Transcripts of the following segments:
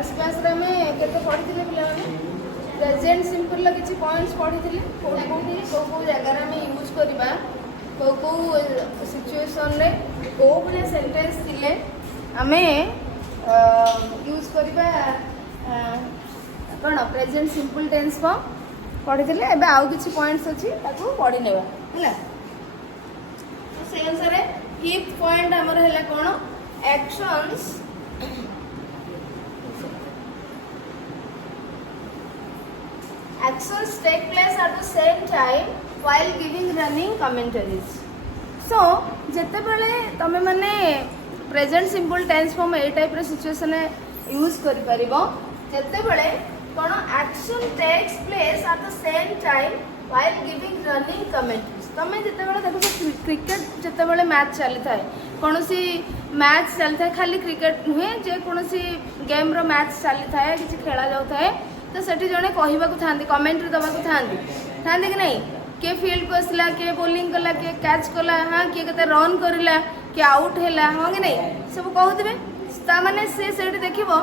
Last class रे में केते पढ़िथिले पिला माने प्रेजेंट सिंपल ला किछि पॉइंट्स पढ़िथिले को जगह रे में यूज करबा को सिचुएशन रे को बले सेंटेंस थिले हमें यूज करबा कोन प्रेजेंट सिंपल टेंस को पढ़िथिले एबे आउ किछि पॉइंट्स अछि ताको पढ़ि नेबा हला तो से अनुसार फिफ्थ पॉइंट हमर हला कोन actions actions take place at the same time while giving running commentaries. So जते बेले तमे माने प्रेजेंट सिंपल टेंस फॉर्म ए टाइप रे सिचुएशन यूज करि परिबो जते बेले कोन action takes place at the same time while giving running commentaries. तमे जते बेले देखो क्रिकेट जते बेले मैच चली थाए कोनोसी मैच चली थाए खाली क्रिकेट नुहे जे कोनोसी गेम रो मैच चली थाए किछि खेला जाउ थाए तो सेठी जने कहबा को थांदी कमेंट्री दबा को थांदी कि नहीं के फील्ड को असला के बॉलिंग कला के कैच कला हां के कते रन करला के आउट हैला हां कि नहीं सब कहउतबे ता माने से सेठी देखिबो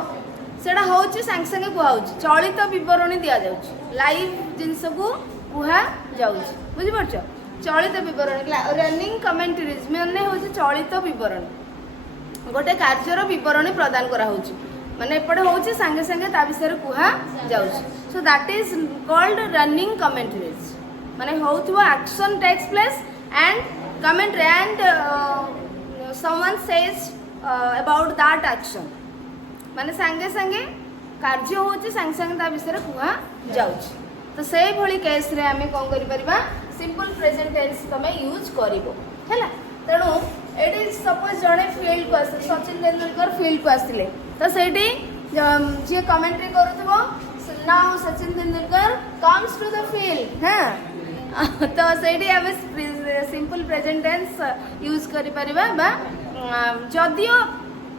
सेडा होउची संग संग को होउची चलित विवरणी दिया जाउची लाइव जिंस को कुहा जाउची बुझि परछो चलित विवरणी रनिंग कमेंटरीज माने होउची चलित विवरणी गोटे कार्यर विवरणी प्रदान करा होउची माने एपटे होउची संगे संगे ता विषय कुहा जाउची so that is called running commentaries माने होउथबो action takes place and commentary and someone says about that action माने संगे संगे कार्य होउची संगे संगे ता विषय कुहा जाउची तो सेही भली केस रे हमें कोन करि परिबा सिंपल प्रेजेंट टेंस तमे यूज करिवो हैला तेणु एटी सपोज जने फील्ड को सचिन तेंदुलकर फील्ड को आसिले तो सेठी जे कमेंट्री करूथबो now Sachin Tendulkar comes to the field हां तो सेठी हमें सिंपल प्रेजेंट टेंस यूज करि परिबा बा जदियो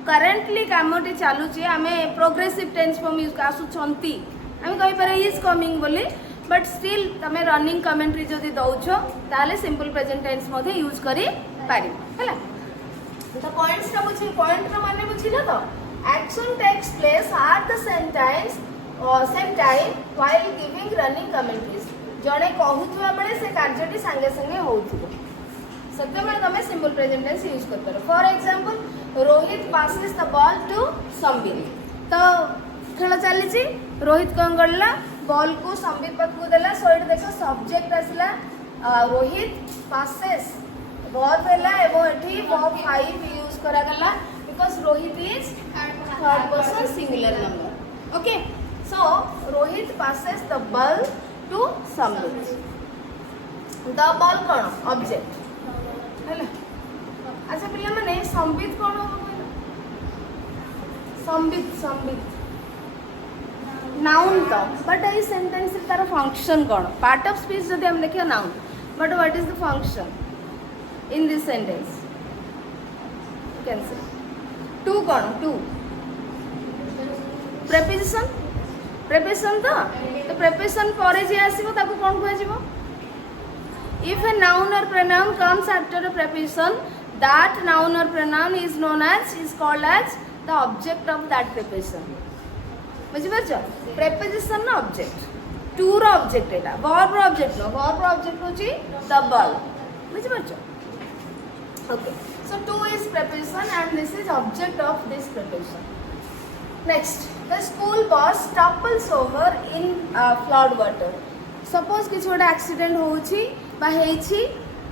करेंटली कामटी चालुची हमें प्रोग्रेसिव टेंस फॉर्म यूज आसु छंती हमें कहि पारे इज कमिंग बोली बट स्टिल तमे रनिंग कमेंट्री जदि दउछो ताले सिंपल प्रेजेंट टेंस मध्ये यूज करि पारि हैला तो पॉइंट्स का बुझी पॉइंट रो माने बुझिलो तो action takes place at the same time while giving running commentaries जणे कहूथबा बेले से कार्यटी संगे संगे होउथबो सत्य में तमे सिंपल प्रेजेंट टेंस यूज करते रहो for example Rohit passes the ball to Sambit तो खेल चली रोहित कौन करला बॉल को संबित पाखु देला सो एट देखो सब्जेक्ट आसला रोहित पासेस वर्ब हैला एवं एठी वर्ब 5 यूज करा गला because Rohit is third person singular number okay so Rohit passes the ball to Sambit the ball कोन ऑब्जेक्ट हैला अच्छा पिला माने संबित कोन संबित नाउन तो बट ये सेंटेंस तार फंक्शन कौन पार्ट ऑफ स्पीच जब हम देखिए noun but what is the function in this sentence you can say to कौन टू प्रेपोजिशन तो प्रेपोजिशन पर जे आसीबो ताको कोन कहै जिवो इफ ए नाउन और pronoun comes after a preposition that noun or pronoun is known as is called as the object of that preposition बुझी परछ प्रेपोजिशन ना ऑब्जेक्ट टू रो ऑब्जेक्ट एटा वर्ब रो ऑब्जेक्ट नो वर्ब रो object होची the ball बुझी परछ okay so to is preposition and this is object of this preposition next the school bus topples over in flood water suppose किछ गोटे accident होउची बा हेछि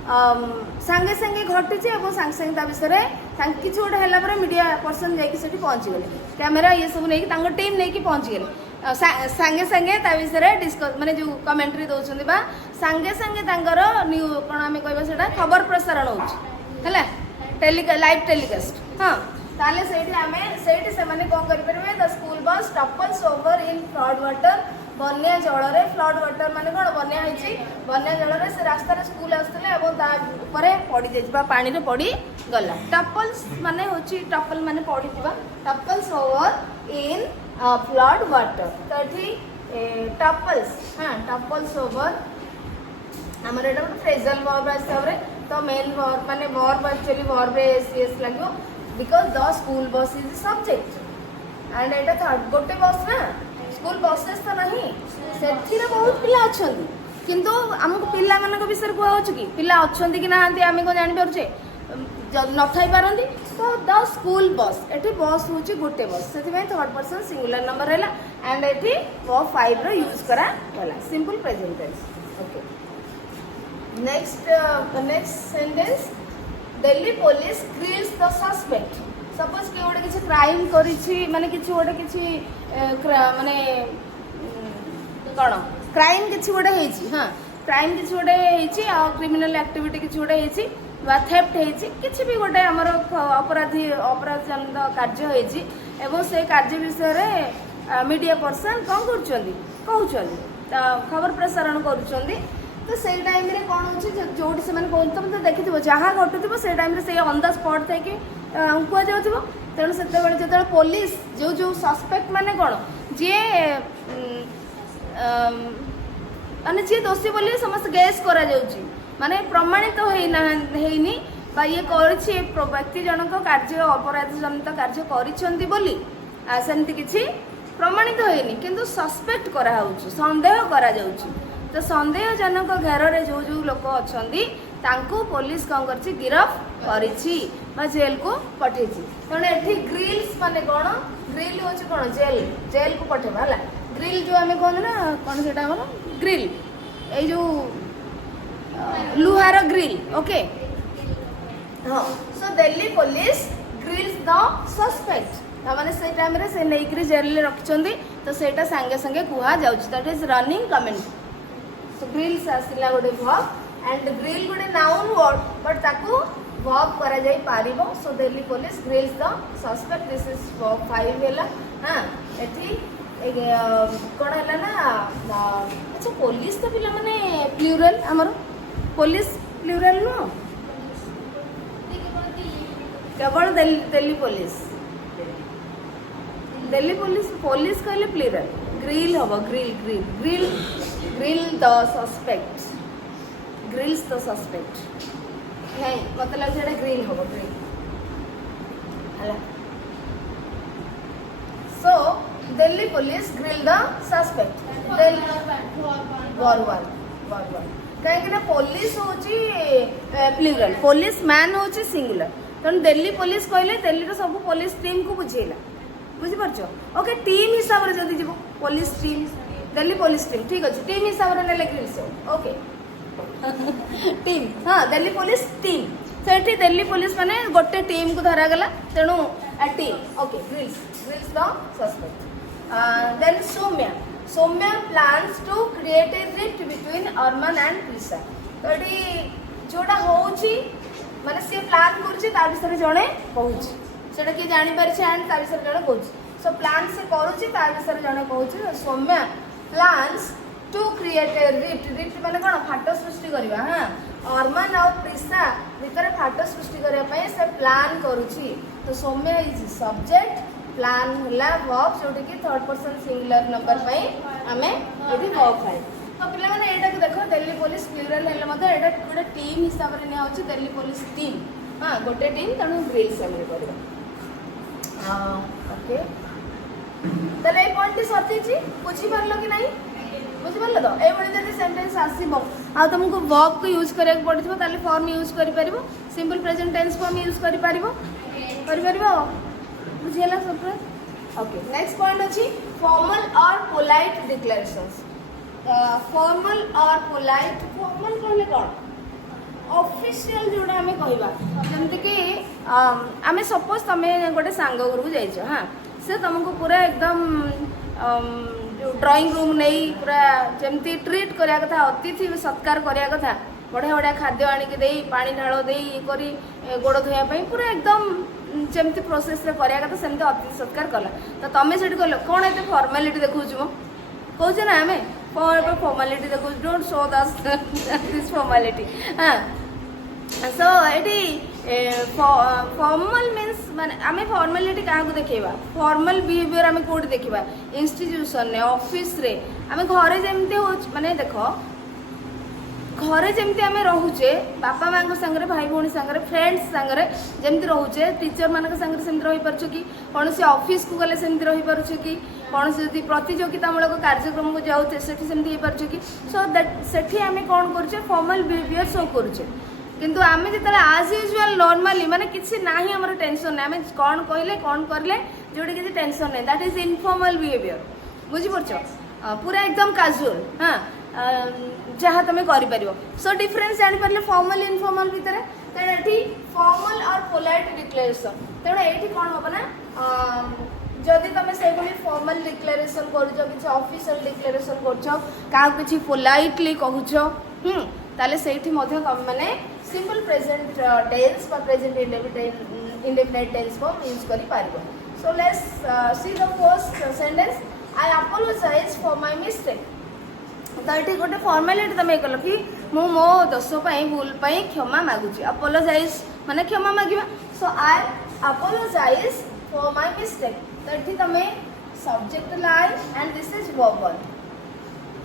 संगे संगे घटी और सांगे संगे ता विषय कि गोटे है मीडिया पर्सन जाकि पहुँची गले कैमेरा ये सब नहीं टीम नहीं पहुँची गले सांगे संगे ता विषय डिस्कस माने जो कमेंट्री दौरान बा सांगे संगे न्यू कौन आम कह खबर प्रसारण होगा लाइव टेलीकास्ट हाँ ताले सेठी से कौन करेंगे the school bus topples over in flood water बन्या जल फ्लड वाटर माने कौन बन्या होइछि बन्या जल से रास्ता स्कूल आसुले एवं ता ऊपर पड़ी जाइबा पानी रे पड़ी गला टॉपल्स माने होछि टॉपल माने पड़ी दिबा टॉपल्स ओवर इन फ्लड वाटर तो एठी टॉपल्स हां टॉपल्स ओवर हमर एटा फ्रेजल वर्ब आस्तबरे तो मेन वर्ब माने वर्ब एक्चुअली वर्ब रे एस लागो बिकॉज़ द स्कूल बस is subject and Etah third गोटे बस ना स्कूल बसेस तो नहीं से बहुत पिला अच्छा किंतु आमको पिला मान विषय कहूँ कि पिला अच्छा कि ना आम कौन जापे न थी पारती तो द स्कूल बस एटी बस हूँ गोटे बस से थर्ड पर्सन सिंगुलर नंबर है एंड एटी वर्ब 5 रो यूज करा simple present tense okay next sentence Delhi police grills the suspect suppose कि गोटे किसी क्राइम करी माने किसी गोटे किसी माने कौन क्राइम किसी गोटे हाँ क्राइम किसी गोटे क्रिमिनल एक्टिविटी किसी गोटे थेफ्ट किसी भी गोटे आमर अपराध जनित कार्य होती से कार्य विषय मीडिया पर्सन कौन कर खबर प्रसारण कर तो से टाइम रे कौन हो जो तुम तो देखी जहाँ घटू से टाइम से ऑन द स्पॉट थे कहु तेणु से जो पुलिस जो जो सस्पेक्ट माने कौन जी माने जी दोषी बोली समस्त गैस करा जाउची माने प्रमाणित तो हैनी बा ये करछि व्यक्ति जनक कार्य अपराध जनित कार्य करिसंती बोली सेमती किछि प्रमाणित हैनी किंतु सस्पेक्ट करा होउची संदेह करा जाउची तो संदेहजनक घेर रे जो जो लोक अछंती तांको पुलिस कौन करछि गिरफ करिछि बा जेल को पठेछि तेणु एठी ग्रिल्स माने कोन ग्रिल होछि कोन जेल को पठेबा हला ग्रिल जो आमे कहन ना कोन सेटा हमर ग्रिल ए जो लुहार ग्रिल ओके हाँ so Delhi police grills the suspect माने से टाइम रे से नेइकरी जेल ले रखचंदी तो सेटा संगे संगे कुहा जाउछि that is running comment so grills आसिला गोटे वर्ब एंड ग्रिल गोटे नाउन वर्ड बट ताकू वर्ब करा जाई पारिबो so Delhi police grills the suspect this is verb 5 हैला हां एठी कौन है ना अच्छा पुलिस तो पिला माने प्लूरल आमर पुलिस प्लूरल नो केवल दिल्ली पुलिस पुलिस कहले प्लूरल ग्रिल हम grill grill grill grill the suspect grills the suspect नहीं मतलब जेटा ग्रिल हम ग्रिल हला so Delhi police grill the suspect कहीं पुलिस होची प्लूरल पुलिस मैन होची सिंगुलर तेणु दिल्ली पुलिस कहले दिल्ली सब पुलिस टीम को बुझेला बुझीपार ओके टीम हिसाब से जब जीव police team Delhi police team ठीक अच्छे टीम हिसाब से नेले ग्रिल्स ओके टीम हाँ दिल्ली पुलिस टीम से दिल्ली पुलिस माने गोटे टीम को धरा गला तेणु team okay grills grills the suspect then Soumya plans to create a rift between Arman and Prisha तो ये जोड़ा होची माने से प्लान करछि ता विषय जणे कहूछि सेटा कि जानि परछि एंड ता विषय जणे कहूछि सो प्लान से करूछि ता विषय जणे कहूछि Saumya plans to create a rift माने कोन फाटो सृष्टि करबा हां अरमान और प्रिसा भीतर फाटो सृष्टि करबा पय से प्लान करूछि तो सौम्या इज सब्जेक्ट प्लान हला वर्ब जोटी कि थर्ड पर्सन सिंगुलर नंबर पई हमें यदि वर्ब है तो पिला माने एटा को देखो दिल्ली पुलिस प्लूरल हेले मते एटा गोटे टीम हिसाब रे ने होछि दिल्ली पुलिस टीम हां गोटे टीम तणु ग्रिल्स हम करबा हां ओके तले ए पॉइंट सती जी बुझी परलो कि नहीं बुझी परलो तो ए बडी जदी सेंटेंस आसीबो आ तुमको वर्ब को यूज करे पड़थिबो ताले फॉर्म यूज करि परिबो simple present tense form use करि परिबो बुझेला सब ओके नेक्स्ट पॉइंट अछि फॉर्मल और पोलाइट डिक्लेरेशंस फॉर्मल और पोलाइट फॉर्मल कहले कोन ऑफिशियल जोड़ा हमें कहबा जेमते कि आमे सपोज तमे गोटे सांग घर को जाइछ हां से तुमको पूरा एकदम ड्राइंग रूम नहीं पूरा जमती ट्रीट करिया कथा अतिथि सत्कार करिया कथा बढ़िया बढ़िया खाद्य आनिक दे पानी ढाल दे करी गोड़ धोया पूरा एकदम जमती प्रोसेस रे करिया कथा सेमती अतिथि सत्कार कला तो तमे सेठी कहलो कोन एते फॉर्मालिटी देखौछ मो कहूछ ना हमें फॉर्मालिटी देखौछ डोंट शो दिस फॉर्मालिटी हां सो एटी फॉर्मल मीन्स माने आमे फॉर्मालिटी क्या देखेबा फॉर्मल बिहेवियर आमे कोड देखिबा इंस्टीट्यूशन ने ऑफिस रे आमे घरे जेमते हो माने देखो घरे जमती आम रोचे बापा माँ सांगे भाई भौणी सांगे फ्रेंड्स सांगे जमती रोचे टीचर मान सांगे सेमती रही पार्छ कि कौन से ऑफिस को गले सेमती रही पार्छ कि कौन से जदि प्रतियोगितामूलक कार्यक्रम को जाऊे सेमती हो पार्छ कि सो दैट सेठी आम कौन करुचे फॉर्मल बिहेवियर शो करुचे किंतु आम जो आज यूजुआल नॉर्मली माने किसी ना ही आम टेंशन नहीं आम कौन कहले कौन करले जोटे किसी टेंशन नहीं दैट इज इनफॉर्मल बिहेवियर बुझीपार पूरा एकदम काजुअल हाँ जहाँ तुम कर सो डिफरेन्स जापर फॉर्मल इनफॉर्मल भितर तेणु ये फॉर्मल और पोलाइट डिक्लेरेशन तेणु ये कौन हम ना जदि तुम से फॉर्मल डिक्लेरेशन कर ऑफिशियल डिक्लेरेशन कर पोलाइटली कहूच ताले से मैंने simple present tense present indefinite tense form use कर पार so let's see the first sentence I apologise for my mistake तो ये गोटे फॉर्मालिटी तुम ये कल कि मो दोष भूल क्षमा मागुची अपोलोजाइज माने क्षमा मागिबा सो आई अपोलोजाइज फॉर माय मिस्टेक तो ये तुम subject lie and this is verbal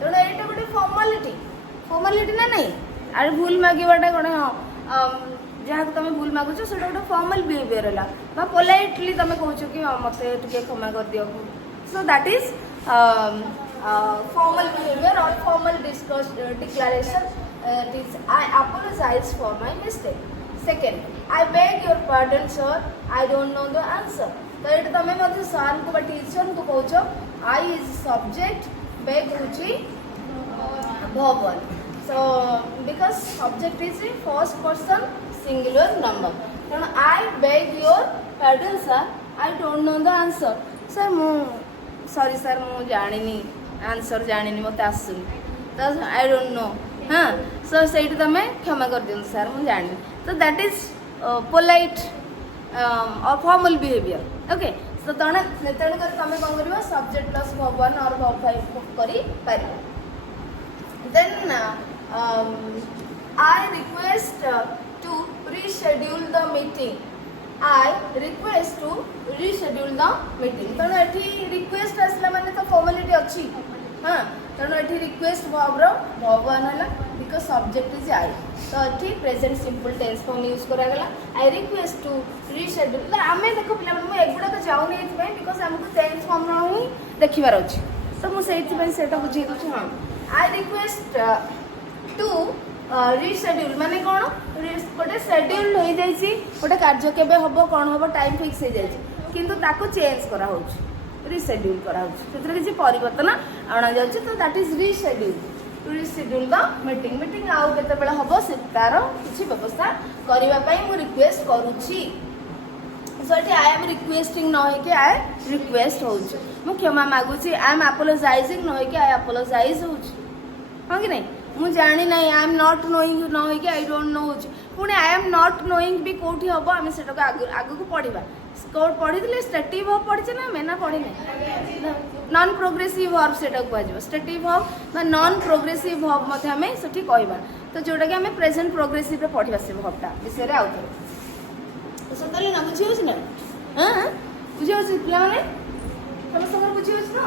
तेणु ये गोटे फॉर्मालिटी ना नहीं अरे भूल मागवाटा कौन हाँ जहाँ तुम भूल मागुच से गोटे फॉर्मल बिहेवियर है पोलाइटली तुम कौच कि मत क्षमा कर दियो सो that is formal behavior or formal declaration. It is I apologize for my mistake. Second, I beg your pardon, sir. I don't know the answer. तो ये तुम मत सर को टीचर को कौच आई इज सब्जेक्ट बेग होची verb. So because subject is a first person singular number. तेणु I beg your pardon, sir. I don't know the answer. Sir sorry sir मु जानी आंसर जानी मत आसुनी तो आई डोंट नो हाँ सो से तुम क्षमा कर दिखाँ सर मुझे जानी तो दैट इज पोलाइट और फॉर्मल बिहेवियर ओके सो तेणुक तुम कौन कर सब्जेक्ट प्लस वर्ब वन और वर्ब फाइव कर then I request to reschedule the meeting I request to reschedule the meeting. तेणु ये रिक्वेस्ट आसला माने तो फॉर्मालिटी अच्छी हाँ तेणु ये रिक्वेस्ट वर्ब वन है बिकॉज सब्जेक्ट इज आई तो ये present simple tense form use करागला आई रिक्वेस्ट टू रीशेड्यूल आम देख पिला मुझे एगुड़ा जाऊनी ये बिकज आमको टेंस फॉर्म ही देखार अच्छे तो मुझे बुझे दूसरी हाँ आई रिक्वेस्ट टू रिशेड्यूल माने कौन गोटे शेड्यूल हो जाइए गोटे कार्य केबे हम कौन हम टाइम फिक्स हो जाए किंतु ताको चेंज करा रिशेड्यूल करा किसी परिवर्तन अणा जाउछि तो that is reschedule the meeting आउ केते बेला हबो से तार किछि व्यवस्था करबा पई मु रिक्वेस्ट करूछि सो ये आई एम रिक्वेस्टिंग न हो कि आई रिक्वेस्ट होउछि मु क्षमा मागुछि आई एम अपोलोजाइजिंग न हो कि आई अपोलोजाइज होउछि हाँ कि नहीं मुझे जानी ना आई एम नॉट नोइंग न हो कि आई डोंट नो हो पुणी आई एम नॉट नोइंग भी कौटी हम आम से आग को पढ़ा कौट पढ़ी स्टेटिव वर्ब पढ़ी ना मेना पढ़ी नॉन प्रोग्रेसिव वर्ब से कह stative verb non progressive verb आम से कहवा तो जोटा कि आम प्रेजेंट प्रोग्रेसिव पढ़ा से वर्बटा विषय आउ थे सतले ना बुझी ना हाँ बुझी पे समस्त बुझी ना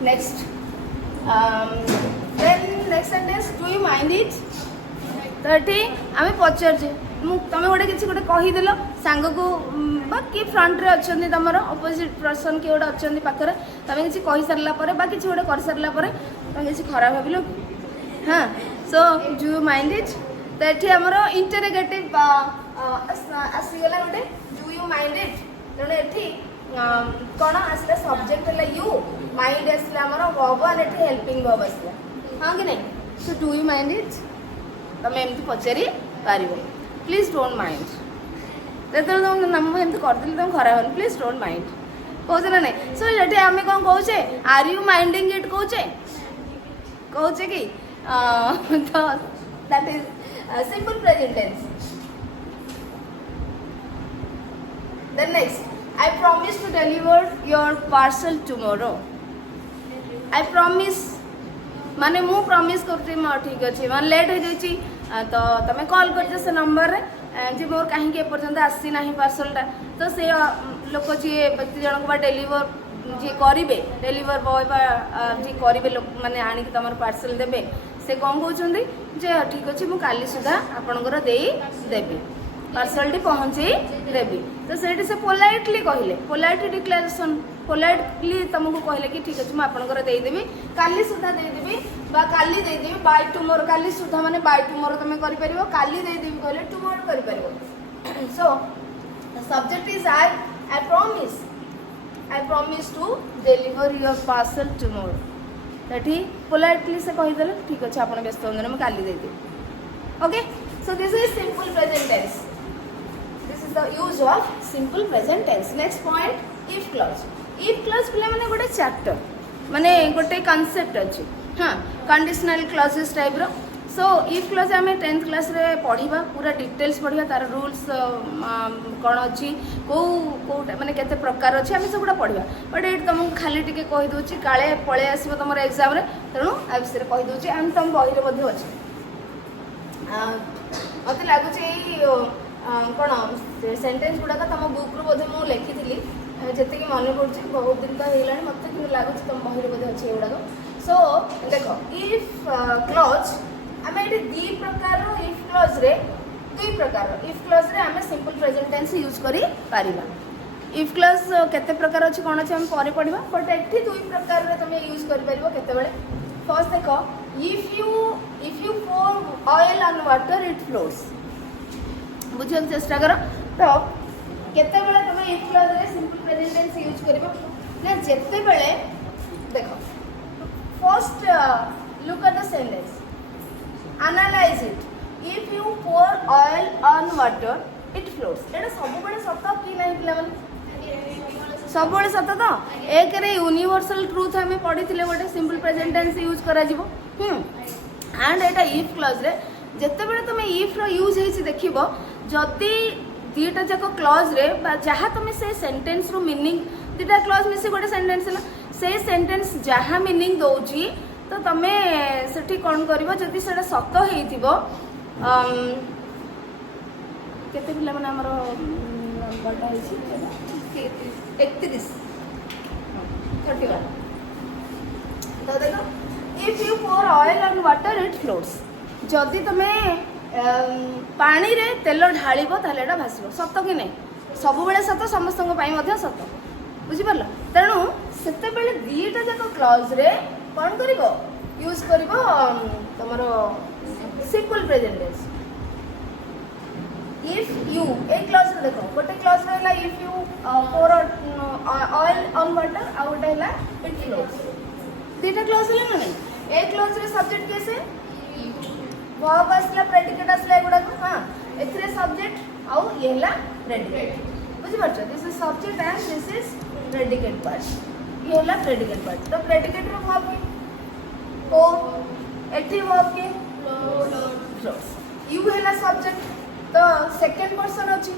Next, then next sentence, do you mind it? तो ये आम पचारे तुम गोटे किसी गोटे कहीदेल सांग को कि फ्रंट रे अच्छा तुम अपोजिट पर्सन किए गोटे अच्छा पाखे तुम किसी कही सारापर कि गोटे कर सारापर तुम किसी खराब भाविल हाँ so do you mind it तो ये आमर इंटरोगेटिव आसीगला गोटे डू यू माइंड इट तेणु ये कौन आसला सब्जेक्ट है यू माइंड आसला आमर वर्ब और ये हेल्पिंग वर्ब आसला हाँ कि नहीं so do you mind it तुम एमती पचारि पार प्लीज डोंट माइंड जो तुम एमती करदेली तुम खराब हो प्लीज डोंट माइंड कहे ना नहीं सो ये आम कौन कहे आर यू माइंडिंग इट कहे कि तो that is simple present tense Then next, I promise to deliver your parcel tomorrow. I promise माने मु प्रॉमिस करती ठीक अच्छे मान लेट हो जाइए तो तुम कॉल कर से नंबर रे जे मोर कहीं एपर्तंत आसी ना पार्सलटा तो से लोक जी व्यक्ति जनक डेलीवर जी करेंगे डेलीवर बॉय जी करेंगे लोक मैंने आणिक तुम पार्सल देवे से कौन कहते जे ठीक अच्छे मुझे काली सुधा आपणकर देवी पार्सलटी पहुँचे देवी तो से पोलाइटली कहले पोलाइट डिक्लेरेशन पोलाइटली तुमको कहले कि ठीक अच्छे मुझे आपणकर देदेवी काली सुधा देदेवी काली देदेवी बाय टुमोर काली सुधा माने बाय टुमोर तुम कर काली देदेवी कहले टुमोर कर so subject is I promise to deliver your parcel tomorrow तटी पोलाइटली से कहीदे ठीक अच्छे आप व्यस्त हूँ मुझे काली देदेवी okay so this is simple present tense this is the use of simple present tense next point if clause पिला माने गोटे चैप्टर माने गोटे कांसेप्ट अच्छे हाँ कंडीशनल क्लॉजेस टाइप रो सो इफ क्लॉज आम 10th क्लास रे पढ़ा पूरा डिटेल्स पढ़ा तार रूल्स कौन अच्छी कौ माने केते प्रकार अच्छे आम सब पढ़ा बट ये तुमको खाली टिके कहीदे काले पलि आस तुम एग्जाम रे तेणु आ विषय कहीदे आम तुम बही अच्छे मत लगुच कौन सेन्टेन्स गुड़ाक तुम बुक रू बोधे मुझे लिखी जी मन पड़े बहुत दिन तो होगा मत कि लगुच तुम बही बोधे अच्छे गुड़ाक सो देख इफ क्लॉज आम ये दी प्रकार इफ क्लॉज रे दुई प्रकार इफ क्लॉज रे आम सिंपल प्रेजेंट टेंस यूज करि पारिबा इफ क्लॉज केते प्रकार अच्छे कौन अच्छे आम पर पढ़ा बट ये दुई प्रकार रे तुम यूज कर पार केते फर्स्ट देख if you pour oil on water it floats बुझे चेष्टा कर तो केते तुम इफ क्लॉज रे सिंपल प्रेजेंट टेंस यूज कर ना जेते बेले देख first look at the sentence analyse it if you pour oil on water it floats एटा सब बड़े सत कि नहीं पिला माने सब बड़े सत तो एक रे यूनिवर्सल ट्रुथ हमें पढ़ी थिले गोटे सिंपल प्रेजेंट टेंस यूज करा जिवो एंड एटा इफ क्लॉज रे जते बेले तुम इफ रो यूज हेछि देखिबो जति दीटा जाक क्लॉज रे जहाँ तुम से सेंटेंस रो मीनिंग दीटा क्लॉज मिसी गोटे सेंटेंस है से सेंटेंस जहाँ मीनिंग दौची तो तुम से कौन कर जदि से सत हो केते पिला माने हमर बड़ा है 31 31 तो देखो if you pour oil on water it floats जदि तुम्हें पानी रे तेल ढालिबो ताले एटा भासिबो सत कि नहीं सब बेले सत समस्त सत बुझिपार तेणु सेते बेले दीटा जाक क्लॉज रे कौन करिवो यूज करिवो तमरो simple present tense if you ए क्लॉज रे देखो गोटे क्लॉज रे if you pour oil on water आ गोटे हला इट फ्लोट्स दीटा क्लॉज ले ना नहीं ए क्लॉज रे सब्जेक्ट कैसे वर्ब आसला प्रेडिकेट आसला एगुडा हाँ एथरे सब्जेक्ट आउ ये हला प्रेडिकेट बुझि परछ this is subject and this is predicate part ये हला प्रेडिकेट पार्ट तो प्रेडिकेट रो वर्ब के ओ एथि वर्ब के फ्लोट्स यू हला सब्जेक्ट तो सेकंड पर्सन अछि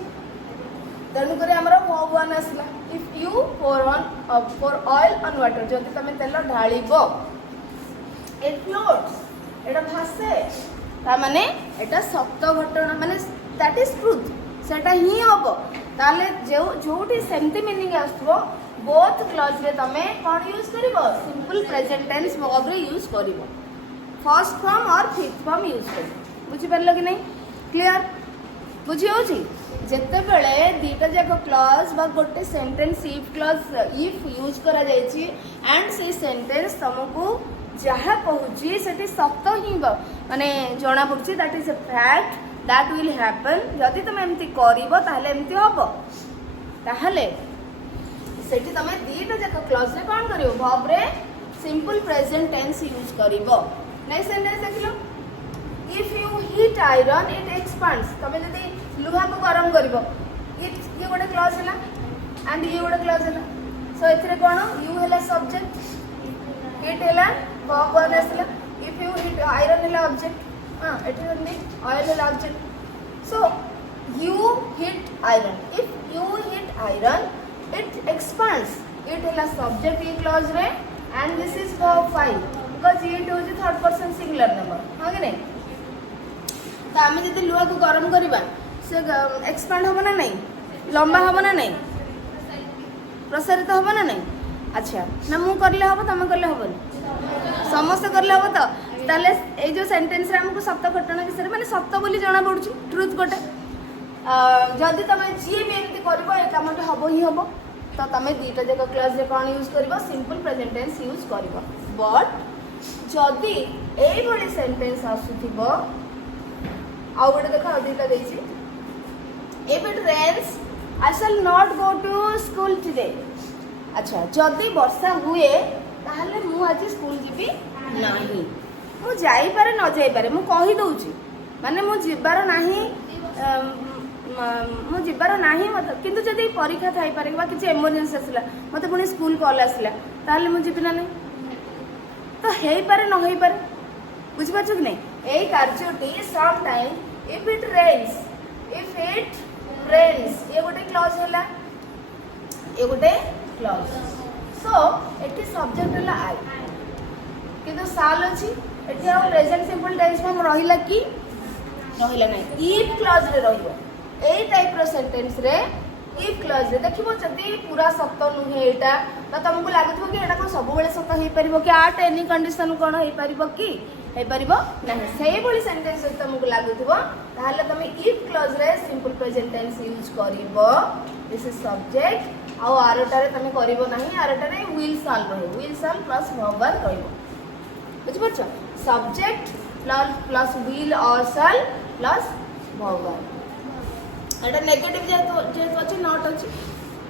तेणु करे हमर वर्ब वन आसला if you pour oil on water जदि तमे तेल ढालिबो इट फ्लोट्स एटा भासे ता माने एटा सत्य घटना माने दैट इज ट्रुथ सेटा ही हबो ताले जोठी सेमती मीनिंग आसबो बोथ क्लॉज रे तमे कोन यूज करिवो सिंपल प्रेजेंट टेंस वर्ब रे यूज करिवो फर्स्ट फॉर्म और फिफ्थ फॉर्म यूज करिवो बुझि परलो कि नहीं क्लियर बुझि होछि जेते बेले दीटा जाक क्लॉज बा गोटे sentence if clause if use करा जायछि एंड से सेंटेंस तुमको जहाँ कहूँ से सत ही माने जना पड़ी that is a fact that will happen जदि तुम एमती कर एमती हम ताहले सेठी तुम दीटा जाक क्लॉज रे कौन कर वर्ब रे सिंपल प्रेजेंट टेंस यूज कर नेक्स्ट सेंटेंस देख लो if you heat iron it expands तुम जदि लुहा को गरम कर इट ये गोटे क्लॉज है एंड ये गोटे क्लॉज है सो एथरे कौन यू है सब्जेक्ट हीट है वर्ब वन आसला इफ यू हीट आयरन है ऑब्जेक्ट हाँ एठी ऑयल है object so you heat iron if you heat iron it expands it है सब्जेक्ट ये क्लॉज रे and this is verb 5 because it has third person singular number हाँ कि नहीं तो आम जब लुहा को गरम करवा से एक्सपांड हम ना नहीं, लंबा हम ना नहीं, प्रसारित हम ना नहीं। अच्छा ना मु करले हम तुम करले हम समस्त करले हम तो ताले ए जो सेंटेंस रे हमको सत्य घटना विषय माने सत्य बोली जाना पड़ुची ट्रुथ गोटे जदि तुम जी भी एमती कर ए कामटे हम ही हम तो तुम दुईटा जाक क्लास रे कौन यूज कर सिंपल प्रेजेंट टेंस यूज कर बट जदि ये सेंटेंस आसुथिब आउ गोटे देख आ दुईटा देछि if it rains I shall not go to school today. अच्छा जदि वर्षा हुए ताहले मु आज स्कूल जीबी नाही मु जाई पारे न जाई पारे मु कहि दउची माने मु जिबार नाही मु जिबार नाही मत किंतु जदि परीक्षा थाई पारे बा किछि इमरजेंसी आसला मते पुणी स्कूल कॉल आसला ताहले मु जीबी ना नहीं तो हेई पारे न हेई पारे बुझि पाछो कि नहीं। एई कार्यटी same time if it rains ये गोटे क्लॉज होला ये गोटे क्लॉज सो एटी सब्जेक्ट होला आई किंतु साल अछि एटी आ प्रेजेंट सिंपल टेंस फॉर्म रहिला कि रहिला नाही इफ क्लॉज रे रहिबो एई टाइप रो सेंटेंस रे इफ क्लॉज रे देखिबो जदी पूरा सत्य नुहे एटा तो तुमको लागुथबो कि एटा को सब बेले सत्य हेई परिबो कि आट एनी कंडीशन कोन हेई परिबो कि हेई परिबो नाही सेही बोली सेंटेंस तुमको लागुथबो ताहले तुम इफ क्लॉज रे सिंपल प्रेजेंट टेंस यूज करिवो दिस इज सब्जेक्ट आ आरटारे तुम करिवो नाही आरटारे विल शाल रहे विल शाल प्लस वर्ब रहिबो बुझि परछ सब्जेक्ट प्लस विल और शाल प्लस वर्ब एटा नेगेटिव जेहेतु अच्छे नॉट अच्छे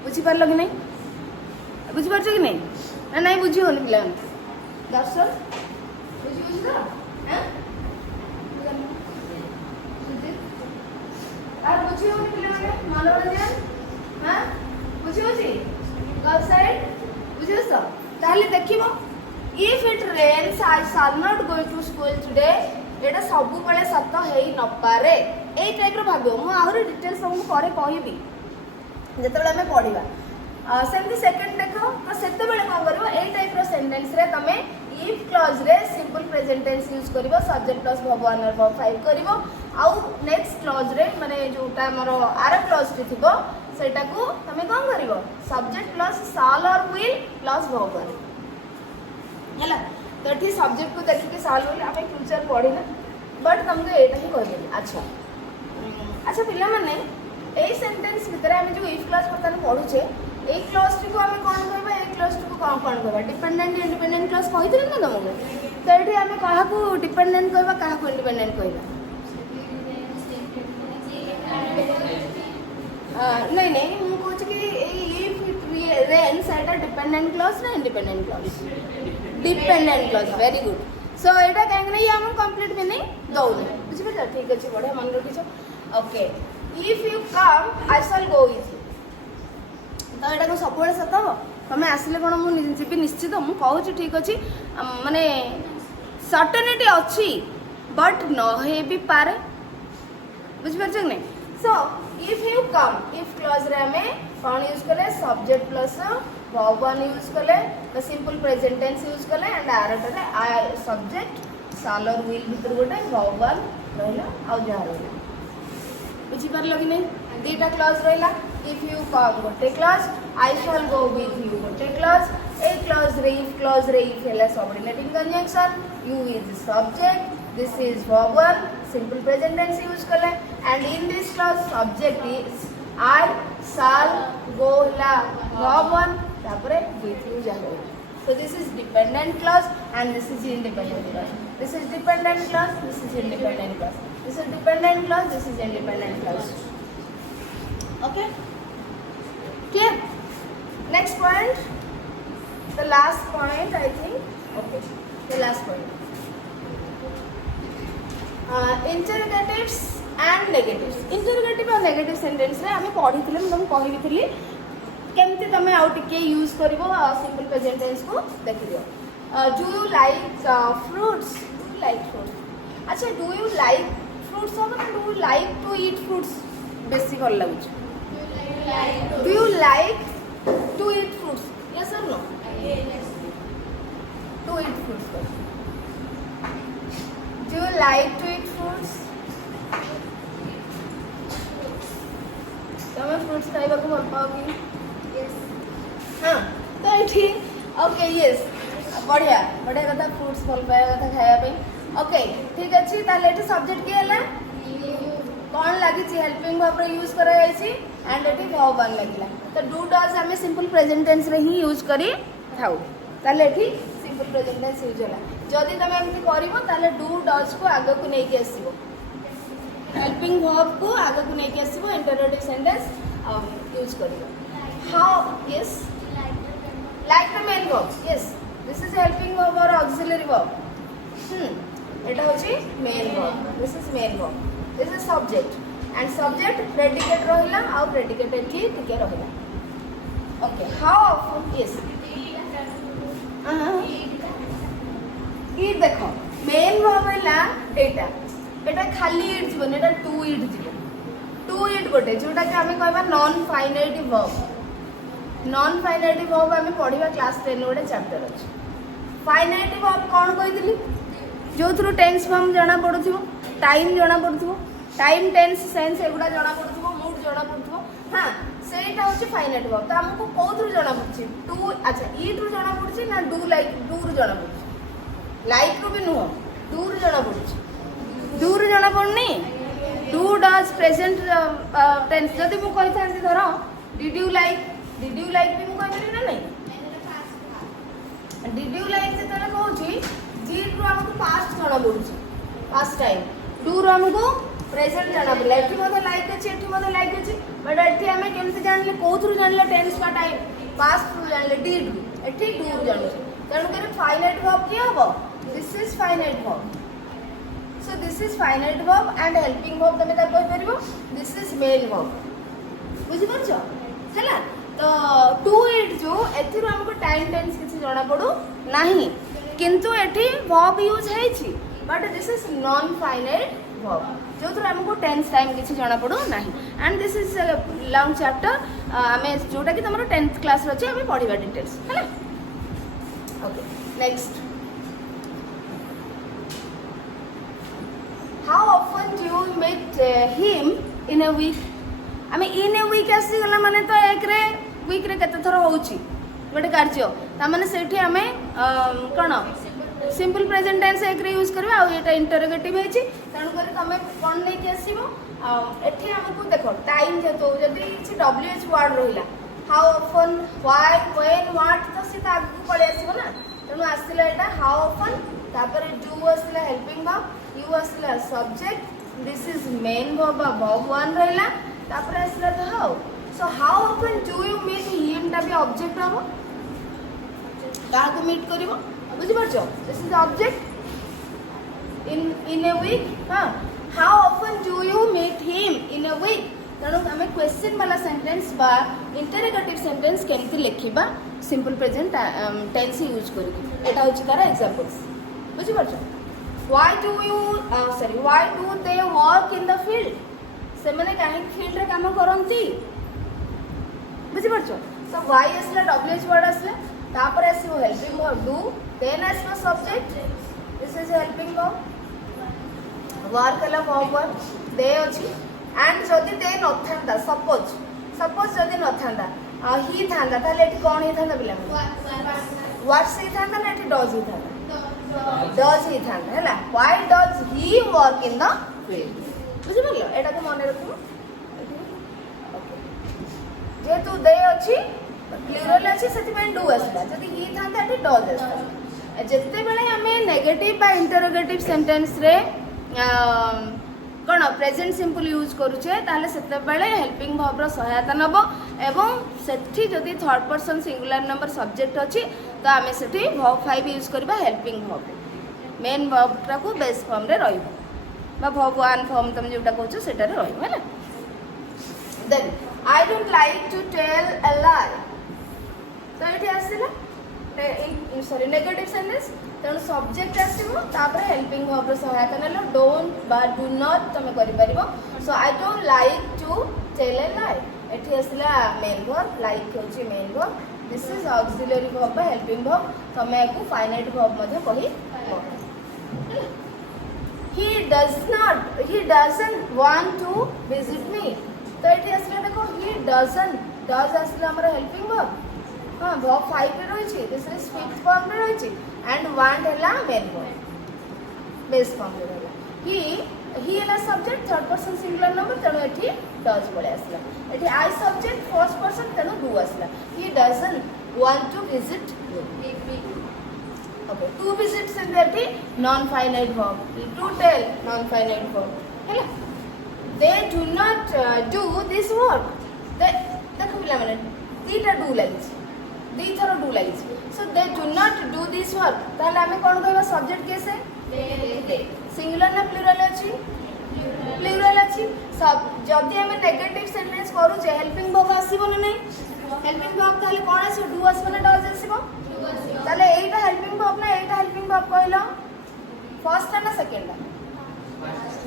बुझी पार कि नहीं बुझी पार कि नहीं ना नहीं बुझी होनी पिला दर्शन बुझी बुझी तो हैं और बुझी होनी पिला मनोरंजन हां बुझी बुझी गल साइड बुझी तो ताहले देखिबो if it rains I shall not go to school today एटा सब बेले सत्य हेई न पारे ए टाइप रो भागो मु आहुरी डिटेल्स तुमको परे कहबी जेतबेले हमें पढिबा सेमती सेकंड देखो तो सेते बेले कोन करबो ए टाइप रो सेंटेंस रे तमे इफ क्लॉज रे सिंपल प्रेजेंट टेंस यूज करबो सब्जेक्ट प्लस वर्ब वन और वर्ब फाइव करबो आउ नेक्स्ट क्लॉज रे माने जोटा हमरो आर क्लॉज रे थिबो सेटा को तमे कोन करबो सब्जेक्ट प्लस शाल और विल प्लस वर्ब हैला तो एठी सब्जेक्ट को देखि के शाल विल हमें फ्यूचर पढिना बट तुमको एटा ही कह देली। अच्छा अच्छा पिला माने ए सेंटेंस भीतर हम जो इफ क्लॉज बर्तन पढुचे ए क्लॉज को हम कोन कहबा ए क्लॉज को कोन कहबा डिपेंडेंट इंडिपेंडेंट क्लॉज कहिथिल ना तुमको तो एठी हम काहा को डिपेंडेंट कहबा काहा को इंडिपेंडेंट कहबा नहीं नहीं मु कहछ कि if it rains Etah dependent clause ना independent clause dependent clause very good so एटा काहे नहीं हम कंप्लीट मीनिंग दउले बुझि पड़ ठीक अछि बढिया मन रखिछो okay if you come I shall go with you तो एटा को सब बेले सत हो तमे आसिले कोन मु जीबी निश्चित मु कहूची ठीक अछि माने सर्टेनिटी अछि बट न हे भी पारे बुझि परछ कि नहीं so if you come if clause रे हमें कौन यूज कले subject plus verb one use कले तो सिंपल प्रेजेंट टेंस यूज कले एंड आरटरे आई सब्जेक्ट शाल और विल भीतर गोटे वर्ब वन रहला आ जा रहला बुझी पारलो कि नहीं दीटा क्लॉज रहला इफ यू कम गोटे clause I shall go with you गोटे क्लॉज ए क्लॉज रे इफ हैला subordinating conjunction you is subject this is verb one simple present tense use kale and in this clause subject is I shall go la verb one tapare with you jaho so this is dependent clause and this is independent clause this is dependent clause this is independent clause this is dependent clause this is independent clause okay clear next point the last point I think okay the last point interrogatives and negatives interrogative और negative sentence रे हमें पढ़ी थिले हम कहि थिली केमती तमे आउ टिके यूज करबो सिंपल प्रेजेंट टेंस को देखि दियो do you like fruits do you like fruits अच्छा डू यू लाइक फ्रूट्स हो ना do you like to eat fruits बेसी कर लागु do you like to eat fruits yes और no to eat fruits Do you like to eat fruits? तमें fruits खाइबा को भल पाओ कि हाँ तो ये ओके यस बढ़िया बढ़िया कथा फ्रुट्स भल पाइबा कथा खाइबा ओके ठीक अच्छे ताले ये सब्जेक्ट किए है कौन लगी हेल्पिंग वर्ब यूज करा एंड ये वर्ब वन लगे तो डू डज आम सिंपल प्रेजेंट टेंस रे ही यूज करी थाउ ताले ये सिंपल प्रेजेंट टेंस यूज होला जदि तुम एमती करिवो ताले डू डज को आगे को नहीं के आसीबो हेल्पिंग वर्ब को आगे को नहीं के आसीबो इंटरोगेटिव सेंटेंस यूज करिवो how yes like the main verb yes this is helping verb और ऑक्सिलरी वर्ब एटा होची main verb this is main verb this is subject and subject predicate रहिला और प्रेडिकेट की टिके रहिला ओके हाउ ऑफन यस ये देखो मेन वर्ब हैला एटा एटा खाली इट जीवन एटा टू इट जीवन टू इट गोटे जोटा कि आमे कहबा नॉन फाइनाइटिव वर्ब आमे पढ़िबा क्लास 10 गोटे चैप्टर अछि फाइनाइटिव वर्ब कोन कहितली जो थ्रू टेंस फॉर्म जाना पड़ुथिबो टाइम जाना पड़ुथिबो टाइम टेंस सेंस एगुडा जाना पड़ुथिबो मूड जाना पड़ुथिबो हां सेटा होची फाइनाइट वर्ब तो हमको को थ्रू जाना पड़ुची टू अच्छा ई थ्रू जाना पड़ुची ना डू रू जाना पड़ुची लाइक रू भी नुह डू रू जाना पड़ुची डू रू जाना पड़नी डू डज प्रेजेंट टेंस जदि मु कहि थांती धरो डिड यू लाइक भी मु कहि परिबि ना नहीं डिड यू लाइक जेतले कहूची जी रू हमको पास्ट जाना पड़ुची पास्ट टाइम डू रू हमको प्रेजेंट जाना पड़ला एठी मते लाइक अछि बट एठी हमें केमते जानले कोथरु जानले टेंस का टाइम पास्ट रू जानले डिड एठी डू जानले तणु करे फाइनाइट वर्ब की हबो this is finite verb so this is finite verb and helping verb तमे ता कहि परिबो दिस इज मेन वर्ब बुझि परछो हैला तो टू इट जो एथिरो हमको टाइम टेंस किछि जाना पड़ो नाही किंतु एठी वर्ब यूज हेछि but this is non finite verb जो थ्रू हमको टेंस टाइम किसी जाना पड़ो नहीं and this is long chapter आमे जोटा कि तमरो 10th क्लास रो अछि आमे पढिबा डिटेल्स हैला okay next how often do you meet him in a week आमे इन अ वीक आसी गला माने तो एक रे वीक रे केते थरो होउची गोटे कार्य ता माने सेठी आमे कोन सिंपल प्रेजेंट टेंस एक रे यूज करबा आ एटा इंटरोगेटिव हेची तणु करे तमे कोन नै के आसीबो एठी हमकु देखो टाइम जेतो जदी किछि डब्ल्यूएच वर्ड रहिला how often why when what तो सीता आगु पळे आसीबो ना तणु आसीला एटा हाउ ऑफन तापरे डू आसीला हेल्पिंग वर्ब यू आसीला subject this is main verb verb one रहिला तापरे आसीला the how so how often do you meet him ता बी ऑब्जेक्ट हबो काको मीट करिवो बुझी परछो this is object in a week हां how often do you meet him in a week तणु हमें क्वेश्चन वाला सेंटेंस बा इंटरोगेटिव सेंटेंस केमती लिखिबा सिंपल प्रेजेंट टेंस यूज करी एटा होची तार एग्जांपल्स बुझी परछो why do they work in the field से माने काहे फील्ड रे काम करंती बुझी परछो सो व्हाई असला डब्ल्यूएच वर्ड असला तापर आसीबो हेल्पिंग वर्ब डू देन आसीबो subject this is helping verb work हला वर्ब वर्ब दे अछि एंड जदि दे नथांदा सपोज जदि नथांदा ही थांदा ताले एठी कोन ही थांदा बिला व्हाट्स ही थांदा ना एठी डज ही थांदा हैला why does he work in the field बुझि परलो एटा को मने रखो जेतु दे अछि प्लूरल अछि सेति में डू आसला जदि ही थांदा एठी डज आसला जेते बेले हमें नेगेटिव बा इंटरोगेटिव सेंटेंस रे कौन प्रेजेंट सिंपल यूज करुचे ताले सेते बेले हेल्पिंग वर्ब रो सहायता नबो एवं सेठी जदि third person singular number subject अछि तो आमे सेठी वर्ब 5 यूज करबा हेल्पिंग वर्ब मेन वर्ब को बेस फॉर्म रे रहिबो बा वर्ब 1 फॉर्म तुम जोटा कहछो सेटा रे रहिबो हैला then I don't like to tell a lie तो एठी आसीला सॉरी नेगेटिव सेंटेंस तेणु सब्जेक्ट आसीबो तापर हेल्पिंग वर्ब रो सहायता नेलो डोंट बा डू नॉट तमे करि परिबो so I don't like to tell a lie एठी आसीला मेन वर्ब लाइक होची main verb this is auxiliary verb helping verb तमे को फाइनाइट वर्ब मध्ये कहि he doesn't want to visit me तो तो ये आसला देखो ही डजंट डज आसला हमर हेल्पिंग वर्ब हां वर्ब 5 रे रही छी दिस इज फिफ्थ फॉर्म रे रही छी एंड वांट हैला मेन वर्ब बेस फॉर्म रे रहला ही हैला subject third person singular number तेणु एठी डज बोले आसला एठी आई सब्जेक्ट फर्स्ट पर्सन तेणु डू आसला he doesn't want to visit okay to visit is that non finite verb to tell non finite verb हैला they do not do this work they देखो पिला माने दीटा डू लागिछ दी थरो डू लागिछ so they do not do this work ताले हमें कोन कहबा सब्जेक्ट कैसे they सिंगुलर ना प्लुरल अछि प्लुरल अछि सब जदी हमें नेगेटिव सेंटेंस करू जे हेल्पिंग वर्ब आसीबो ना नहीं हेल्पिंग वर्ब ताले कोन आसी डू आसीबो ना डज आसीबो ताले एटा हेल्पिंग वर्ब ना एटा हेल्पिंग वर्ब कहलो फर्स्ट ना सेकंड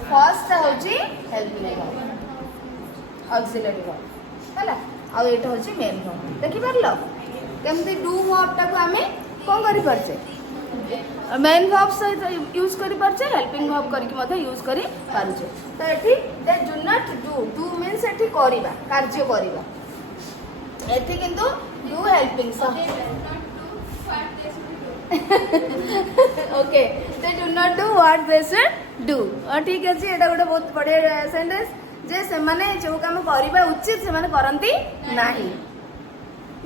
फर्स्ट होची हेल्पिंग वर्ब ऑक्सिलरी वर्ब हैला आ एटा होची मेन वर्ब देखि परलो केमती डू वर्ब टा को हमें कोन करि परछे मेन वर्ब सहित यूज करि परछे हेल्पिंग वर्ब करके मते यूज करि परछे तो एठी they do not do means एठी करिबा कार्य करिबा एठी किंतु डू हेल्पिंग सब okay they do not do what they should do ठीक अछि एटा गोटे बहुत बढ़िया सेंटेंस जे से माने जो काम करिबा उचित से माने करंती नाही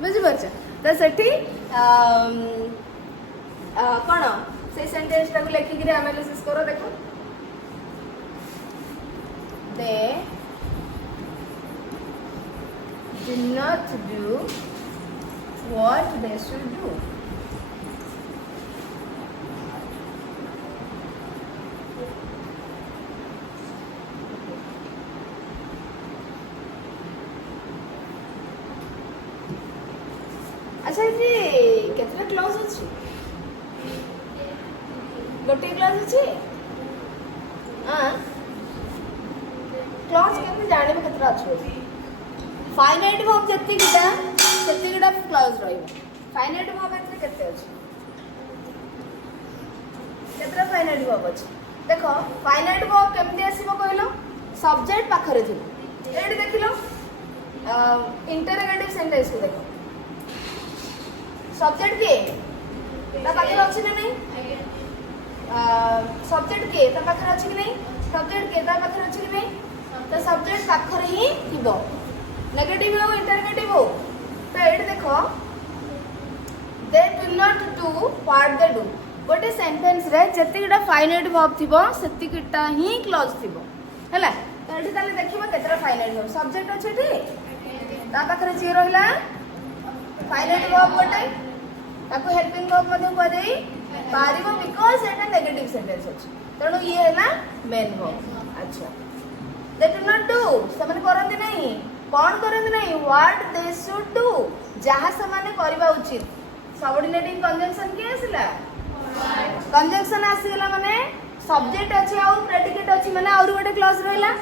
बुझि परछ तो सेठी कोन से सेंटेंस टा लेखि कि एनालिसिस करो देखो दे do not do what they should do अच्छा जी केतरा क्लास अछि गोटे क्लास अछि हां क्लास केते जाने में केतरा अछि फाइनाइट वर्ब जत्ती किटा क्लास रहइबो फाइनाइट वर्ब एते केते अछि केतरा फाइनाइट वर्ब अछि देखो फाइनाइट वर्ब केमते आसीबो कहलो सब्जेक्ट पाखरे थिबो एडी देखिलो इंटरोगेटिव सेंटेंस को देखो सब्जेक्ट के ता पाखरे अछि ना नहीं सब्जेक्ट के ता पाखरे अछि कि नहीं सब्जेक्ट के ता पाखरे अछि कि नहीं तो सब्जेक्ट पाखरे ही थिबो नेगेटिव हो इंटरोगेटिव हो तो एड देखो they do not do what they do गोटे सेंटेंस रे जतिकिटा फाइनाइट वर्ब थिबो सेतिकिटा ही क्लॉज थिबो हैला तो एठी ताले देखिबा केतरा फाइनाइट वर्ब सब्जेक्ट अछि एठी ता पाखरे जे रहला फाइनाइट वर्ब गोटे ताको हेल्पिंग वर्ब मध्ये को देई पारिबो बिकॉज़ एटा नेगेटिव सेंटेंस अछि तणो ये हैला मेन वर्ब अच्छा दे डू नॉट डू समान करंती नहीं कौन करंती नहीं व्हाट दे शुड डू जहा समान करबा उचित सबऑर्डिनेटिंग कंजंक्शन के आसिला कंजंक्शन आसीला माने सब्जेक्ट अछि आ प्रेडिकेट अछि माने और गोटे क्लॉज रहला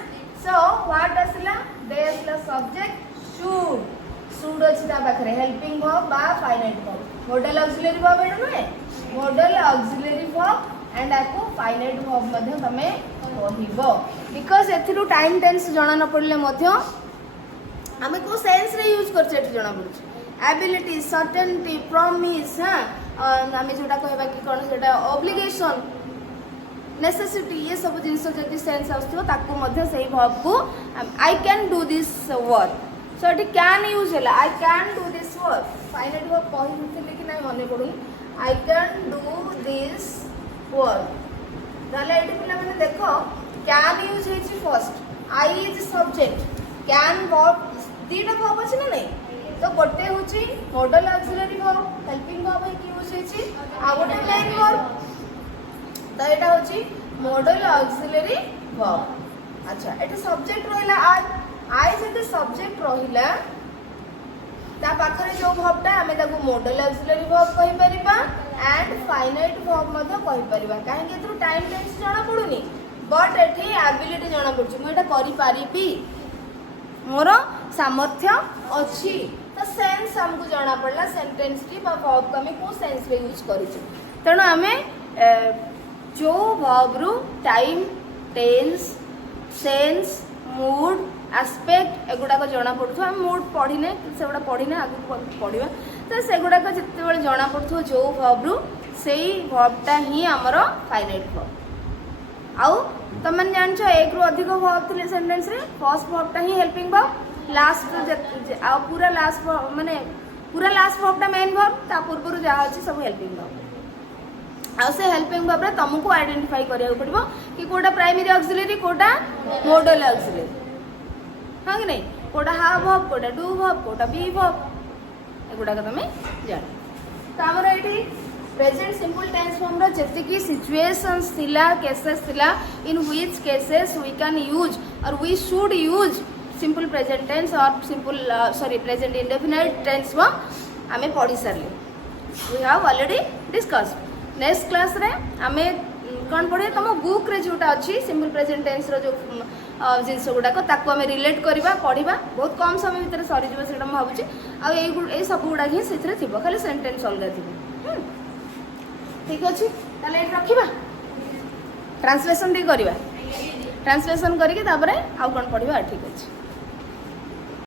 सो व्हाट आसिला दे आसिला सब्जेक्ट शुड अछि ता पाखरे हेल्पिंग वर्ब बा finite verb modal auxiliary verb एडो नय मॉडल ऑक्सिलरी वर्ब एंड आको फाइनाइट वर्ब मध्ये तमे कहिबो बिकॉज़ एथिरु टाइम टेंस जणा न पड़ले मध्ये हमें को सेंस रे यूज करछे एठी जणा पड़छ एबिलिटी सर्टेनिटी प्रॉमिस हां हमें जोटा कहबा कि कोन सेटा ऑब्लिगेशन नेसेसिटी ये सब जिंस जति सेंस आस्थो ताको मध्ये सही वर्ब को I can do this work so एठी कैन यूज हैला I can do this work finite verb कहि कि नाही मने पडुनी I can do this work ताले एठी पिला माने देखो कैन यूज हेछि first I is subject can verb दीटा वर्ब अछि ना नहीं तो गोटे होछि modal auxiliary verb helping verb है कि यूज हेछि आ गोटे मेन वर्ब तो एटा होछि मॉडल ऑक्सिलरी वर्ब अच्छा एटा सब्जेक्ट रहिला आई जते सब्जेक्ट रहिला ता पाखरे जो वर्ब ता हमें ताको मॉडल ऑक्सिलरी वर्ब कहि परिबा एंड फाइनाइट वर्ब मध्ये कहि परिबा काहे कि एतु टाइम टेंस जणा पडुनी बट एठी एबिलिटी जणा पडुची म एटा करि पारिबी मोर सामर्थ्य अछि तो सेंस हमको जाना पड़ला सेंटेंस की वर्ब को हमें को सेंस रे यूज करिछु तणो हमें जो वर्ब रु time tense sense mood aspect एगुड़ाक जना पड़ुथो आम मोड पढ़िने सेगुड़ा पढ़िने आगु पढ़िबा तो सेगुड़ाक जिते जना पड़ुथो जो वर्ब रु सेई वर्बटा ही आमर फाइनाइट वर्ब आउ तुम जान एक रु अधिक वर्ब थे सेंटेंस रे फर्स्ट वर्बटा ही हेल्पिंग वर्ब लास्ट पूरा लास्ट माने पूरा लास्ट वर्बटा मेन वर्ब ता पूर्व जहाँ अच्छी सब हेल्पिंग वर्ब आ से हेल्पिंग वर्ब रे तुमको आइडेंटिफाई करिया पड़िबो कि कोटा प्राइमरी ऑक्सिलरी कोटा मोडल ऑक्सिलरी हाँ कि नहीं कोटा हाव वर्ब कोटा डू वर्ब कोटा बी वर्ब एगुड़ा तुम जान तो आमर ये प्रेजेंट सिंपल टेंस फॉर्म रो जेतिकी सिचुएशंस थिला केसेस थिला in which cases we can use or we should use simple present tense or simple sorry present indefinite tense form आमे पढ़ी सारले we have already discussed next class रे आमे कौन पढ़े तुम बुक रे जोटा अच्छी सिंपल प्रेजेंट टेंस रो जो जिनस गुड़ाक ताको आमे रिलेट करवा पढ़ा बहुत कम समय भितर सरीज से भावुँ आई सब गुड़ा ही से खाली सेंटेंस अलग थी ठीक अच्छे ताले रखा ट्रांसलेशन टी करवा ट्रांसलेशन करके आउ कौन पढ़ा ठीक अच्छे।